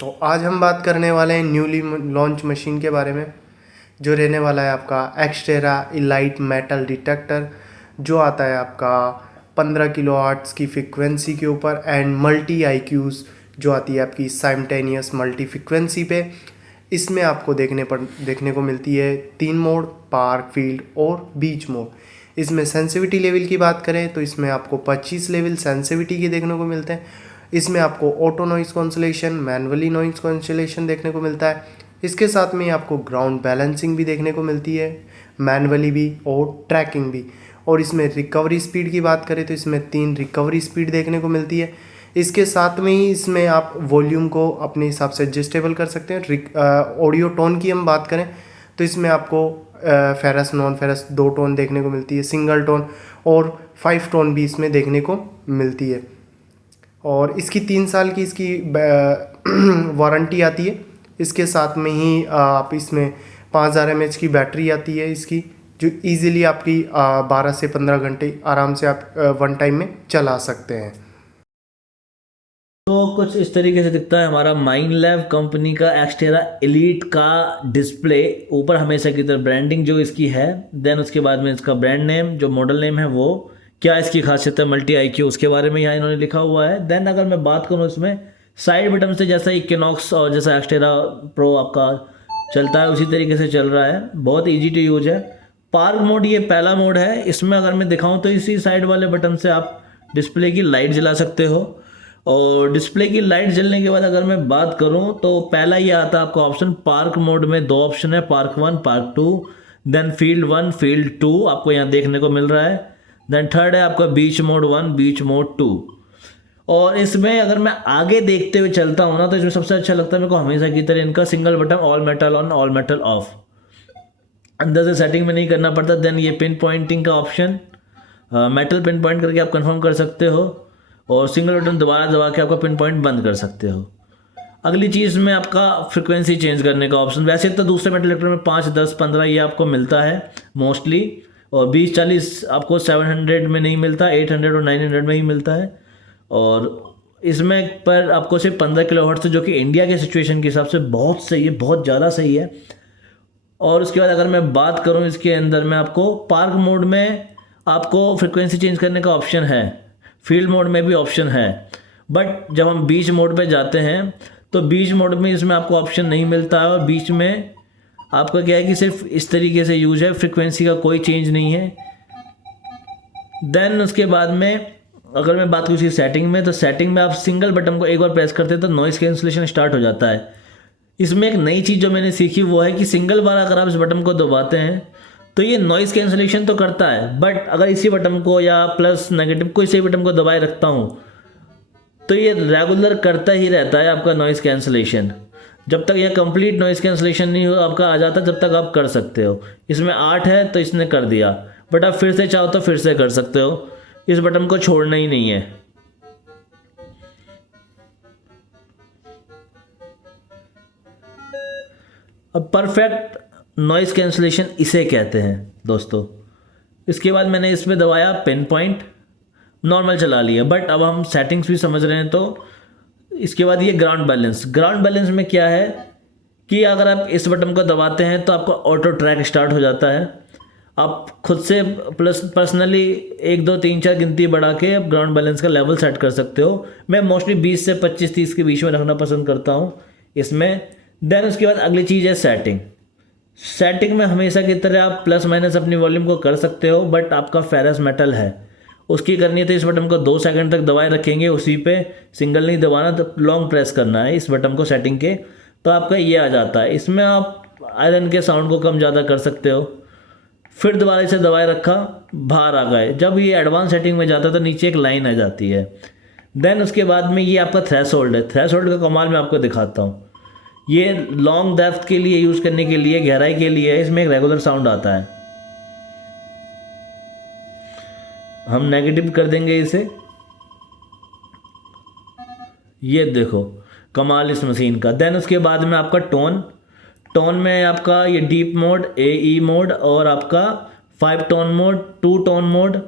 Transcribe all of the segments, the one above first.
तो आज हम बात करने वाले हैं न्यूली लॉन्च मशीन के बारे में, जो रहने वाला है आपका एक्सटेरा इलाइट मेटल डिटेक्टर, जो आता है आपका 15 किलो आर्ट्स की फ्रिक्वेंसी के ऊपर एंड मल्टी आईक्यूज़ जो आती है आपकी साइमल्टेनियस मल्टी फ्रिक्वेंसी पे। इसमें आपको देखने को मिलती है 3 मोड, पार्क, फील्ड और बीच मोड। इसमें सेंसिटिविटी लेवल की बात करें तो इसमें आपको 25 लेवल सेंसिटिविटी के देखने को मिलते हैं। इसमें आपको auto noise cancellation, manually noise cancellation देखने को मिलता है। इसके साथ में आपको ग्राउंड बैलेंसिंग भी देखने को मिलती है, मैनुअली भी और ट्रैकिंग भी। और इसमें रिकवरी स्पीड की बात करें तो इसमें 3 रिकवरी स्पीड देखने को मिलती है। इसके साथ में ही इसमें आप वॉल्यूम को अपने हिसाब से एडजस्टेबल कर सकते हैं। ऑडियो टोन की हम बात करें तो इसमें आपको फेरस, नॉन फेरस 2 टोन देखने को मिलती है, सिंगल टोन और 5 टोन भी इसमें देखने को मिलती है। और इसकी 3 साल की इसकी वारंटी आती है। इसके साथ में ही आप इसमें 5000 mAh की बैटरी आती है इसकी, जो इजीली आपकी 12 से 15 घंटे आराम से आप वन टाइम में चला सकते हैं। तो कुछ इस तरीके से दिखता है हमारा माइनलैब कंपनी का एक्सटेरा एलीट का डिस्प्ले। ऊपर हमेशा की तरह ब्रांडिंग जो इसकी है, देन उसके बाद में इसका ब्रांड नेम, जो मॉडल नेम है वो, क्या इसकी खासियत है मल्टी आईक्यू, उसके बारे में यहाँ इन्होंने लिखा हुआ है। देन अगर मैं बात करूँ इसमें साइड बटन से, जैसा इक्विनॉक्स और जैसा एक्सटेरा प्रो आपका चलता है उसी तरीके से चल रहा है, बहुत ईजी टू यूज है। पार्क मोड ये पहला मोड है। इसमें अगर मैं दिखाऊँ तो इसी साइड वाले बटन से आप डिस्प्ले की लाइट जला सकते हो। और डिस्प्ले की लाइट जलने के बाद अगर मैं बात करूं तो पहला ये आता है आपका ऑप्शन। पार्क मोड में 2 ऑप्शन है, park 1, park 2, then field 1, field 2 आपको यहाँ देखने को मिल रहा है। देन थर्ड है आपका बीच मोड 1, बीच मोड 2। और इसमें अगर मैं आगे देखते हुए चलता हूँ ना, तो इसमें सबसे अच्छा लगता है मेरे को हमेशा की तरह इनका single button, all metal on, all metal of. अंदर से सेटिंग में नहीं करना पड़ता। देन ये पिन पॉइंटिंग का ऑप्शन, मेटल पिन पॉइंट करके आप कंफर्म कर सकते हो, और सिंगल बटन दोबारा दबा के आपका पिन पॉइंट बंद कर सकते हो। अगली चीज़ में आपका फ्रिक्वेंसी चेंज करने का ऑप्शन। वैसे तो दूसरे मेटल डिटेक्टर में 5, 10, 15 ये आपको मिलता है मोस्टली, और 20, 40 आपको 700 में नहीं मिलता, 800 और 900 में ही मिलता है। और इसमें पर आपको सिर्फ 15 किलोहर्ट्ज़, जो कि इंडिया के सिचुएशन के हिसाब से बहुत सही है, बहुत ज़्यादा सही है। और उसके बाद अगर मैं बात करूँ इसके अंदर में, आपको पार्क मोड में आपको फ्रिक्वेंसी चेंज करने का ऑप्शन है, फील्ड मोड में भी ऑप्शन है। बट जब हम बीच मोड पे जाते हैं तो बीच मोड में इसमें आपको ऑप्शन नहीं मिलता है, और बीच में आपका क्या है कि सिर्फ इस तरीके से यूज है, फ्रिक्वेंसी का कोई चेंज नहीं है। देन उसके बाद में अगर मैं बात करूँ इसकी सेटिंग में, तो सेटिंग में आप सिंगल बटन को एक बार प्रेस करते हैं तो नॉइस कैंसलेशन स्टार्ट हो जाता है। इसमें एक नई चीज़ जो मैंने सीखी वो है कि सिंगल बार अगर आप इस बटन को दबाते हैं तो ये नॉइज़ कैंसलेशन तो करता है, बट अगर इसी बटन को या प्लस नेगेटिव कोई से बटन को दबाए रखता हूँ तो ये रेगुलर करता ही रहता है आपका नॉइज़ कैंसलेशन। जब तक यह कंप्लीट नॉइज़ कैंसलेशन नहीं हो आपका आ जाता, जब तक आप कर सकते हो। इसमें 8 है तो इसने कर दिया, बट आप फिर से चाहो तो फिर से कर सकते हो, इस बटन को छोड़ना ही नहीं है। अब परफेक्ट नॉइज़ कैंसलेशन इसे कहते हैं दोस्तों। इसके बाद मैंने इसमें दबाया पिन पॉइंट, नॉर्मल चला लिया, बट अब हम सेटिंग्स भी समझ रहे हैं। तो इसके बाद ये ग्राउंड बैलेंस। ग्राउंड बैलेंस में क्या है कि अगर आप इस बटन को दबाते हैं तो आपका ऑटो ट्रैक स्टार्ट हो जाता है। आप खुद से पर्सनली 1, 2, 3, 4 गिनती बढ़ा के आप ग्राउंड बैलेंस का लेवल सेट कर सकते हो। मैं मोस्टली 20 से 25, 30 के बीच में रखना पसंद करता हूँ इसमें। देन उसके बाद अगली चीज़ है सेटिंग। सेटिंग में हमेशा की तरह आप प्लस माइनस अपनी वॉल्यूम को कर सकते हो, बट आपका फेरस मेटल है उसकी करनी है तो इस बटन को 2 सेकंड तक दबाए रखेंगे उसी पे, सिंगल नहीं दबाना, तो लॉन्ग प्रेस करना है इस बटन को सेटिंग के, तो आपका ये आ जाता है। इसमें आप आयरन के साउंड को कम ज़्यादा कर सकते हो। फिर दोबारा इसे दबाए रखा, बाहर आ गए। जब ये एडवांस सेटिंग में जाता है तो नीचे एक लाइन आ जाती है। देन उसके बाद में ये आपका थ्रेशोल्ड है। थ्रेशोल्ड का कमाल मैं आपको दिखाता हूँ। ये लॉन्ग डेप्थ के लिए यूज़ करने के लिए, गहराई के लिए है। इसमें एक रेगुलर साउंड आता है। हम नेगेटिव कर देंगे इसे, ये देखो कमाल इस मशीन का। देन उसके बाद में आपका टोन में आपका ये डीप मोड, AE मोड, और आपका 5 टोन मोड, 2 टोन मोड,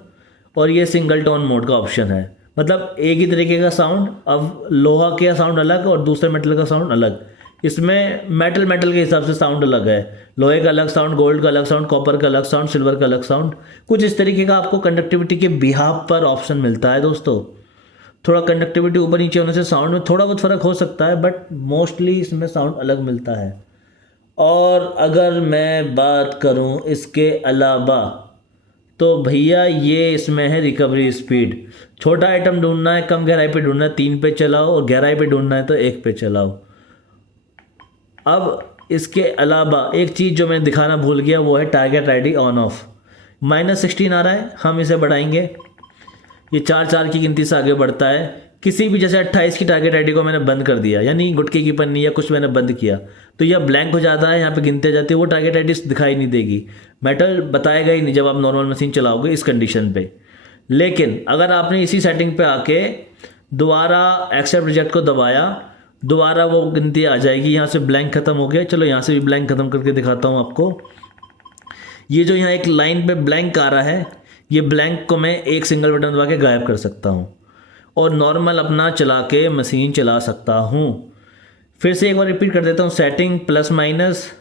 और ये सिंगल टोन मोड का ऑप्शन है। मतलब एक ही तरीके का साउंड, अब लोहा का साउंड अलग और दूसरे मेटल का साउंड अलग। इसमें मेटल मेटल के हिसाब से साउंड अलग है, लोहे का अलग साउंड, गोल्ड का अलग साउंड, कॉपर का अलग साउंड, सिल्वर का अलग साउंड। कुछ इस तरीके का आपको कंडक्टिविटी के बिहाफ पर ऑप्शन मिलता है दोस्तों। थोड़ा कंडक्टिविटी ऊपर नीचे होने से साउंड में थोड़ा बहुत फ़र्क हो सकता है, बट मोस्टली इसमें साउंड अलग मिलता है। और अगर मैं बात करूं इसके अलावा, तो भैया ये इसमें है रिकवरी स्पीड। छोटा आइटम ढूंढना है, कम गहराई पे ढूंढना है 3 पे चलाओ, और गहराई पे ढूंढना है तो 1 पे चलाओ। अब इसके अलावा एक चीज़ जो मैं दिखाना भूल गया वो है टारगेट आईडी ऑन ऑफ। -16 आ रहा है, हम इसे बढ़ाएंगे, ये 4 की गिनती से आगे बढ़ता है। किसी भी जैसे 28 की टारगेट आईडी को मैंने बंद कर दिया, यानी गुटके की पन्नी या कुछ मैंने बंद किया, तो यह ब्लैंक हो जाता है, यहाँ पे गिनते जाती है, वो टारगेट आईडी दिखाई नहीं देगी, मेटल बताएगा ही नहीं जब आप नॉर्मल मशीन चलाओगे इस कंडीशन पे। लेकिन अगर आपने इसी सेटिंग पे आके दोबारा एक्सेप्ट रिजेक्ट को दबाया, दोबारा वो गिनती आ जाएगी। यहाँ से ब्लैंक खत्म हो गया, चलो यहाँ से भी ब्लैंक खत्म करके दिखाता हूँ आपको। ये जो यहाँ एक लाइन पे ब्लैंक आ रहा है, ये ब्लैंक को मैं एक सिंगल बटन दबा के गायब कर सकता हूँ और नॉर्मल अपना चला के मशीन चला सकता हूँ। फिर से एक बार रिपीट कर देता हूँ, सेटिंग +-,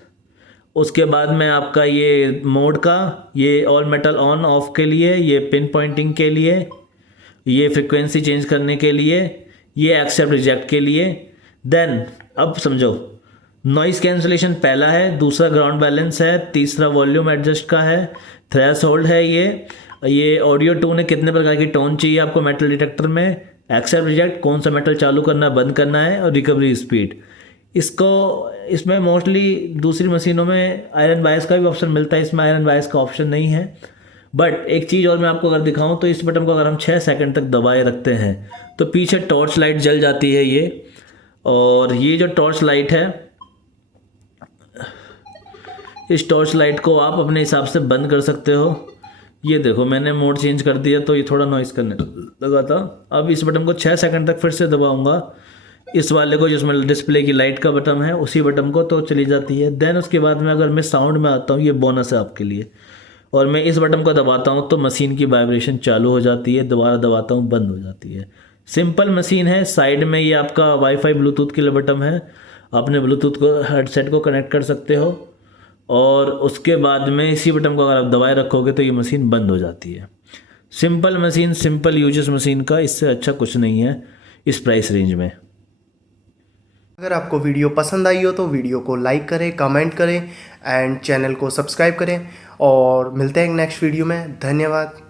उसके बाद में आपका ये मोड का, ये ऑल मेटल ऑन ऑफ के लिए, ये पिन पॉइंटिंग के लिए, ये फ्रिक्वेंसी चेंज करने के लिए, ये एक्सेप्ट रिजेक्ट के लिए। देन अब समझो, नॉइज़ कैंसलेशन पहला है, दूसरा ग्राउंड बैलेंस है, तीसरा वॉल्यूम एडजस्ट का है, थ्रेशोल्ड है, ये ऑडियो टून है, कितने प्रकार की टोन चाहिए आपको मेटल डिटेक्टर में, एक्सेप्ट रिजेक्ट, कौन सा मेटल चालू करना है बंद करना है, और रिकवरी स्पीड। इसमें मोस्टली दूसरी मशीनों में आयरन बायस का भी ऑप्शन मिलता है, इसमें आयरन बायस का ऑप्शन नहीं है। बट एक चीज़ और मैं आपको अगर दिखाऊं, तो इस बटन को अगर हम 6 सेकंड तक दबाए रखते हैं तो पीछे टॉर्च लाइट जल जाती है ये, और ये जो टॉर्च लाइट है, इस टॉर्च लाइट को आप अपने हिसाब से बंद कर सकते हो। ये देखो मैंने मोड चेंज कर दिया तो ये थोड़ा नॉइज़ करने लगा था। अब इस बटन को 6 सेकंड तक फिर से दबाऊंगा, इस वाले को जिसमें डिस्प्ले की लाइट का बटन है उसी बटन को, तो चली जाती है। देन उसके बाद में अगर मैं साउंड में आता हूँ, ये बोनस है आपके लिए, और मैं इस बटन को दबाता हूँ तो मशीन की वाइब्रेशन चालू हो जाती है, दोबारा दबाता हूँ बंद हो जाती है। सिंपल मशीन है। साइड में ये आपका वाईफाई ब्लूटूथ के लिए बटन है, अपने ब्लूटूथ को हेडसेट को कनेक्ट कर सकते हो, और उसके बाद में इसी बटन को अगर आप दबाए रखोगे तो ये मशीन बंद हो जाती है। Simple machine, simple uses machine का, इससे अच्छा कुछ नहीं है इस प्राइस रेंज में। अगर आपको वीडियो पसंद आई हो तो वीडियो को लाइक करें, कमेंट करें एंड चैनल को सब्सक्राइब करें, और मिलते हैं नेक्स्ट वीडियो में। धन्यवाद।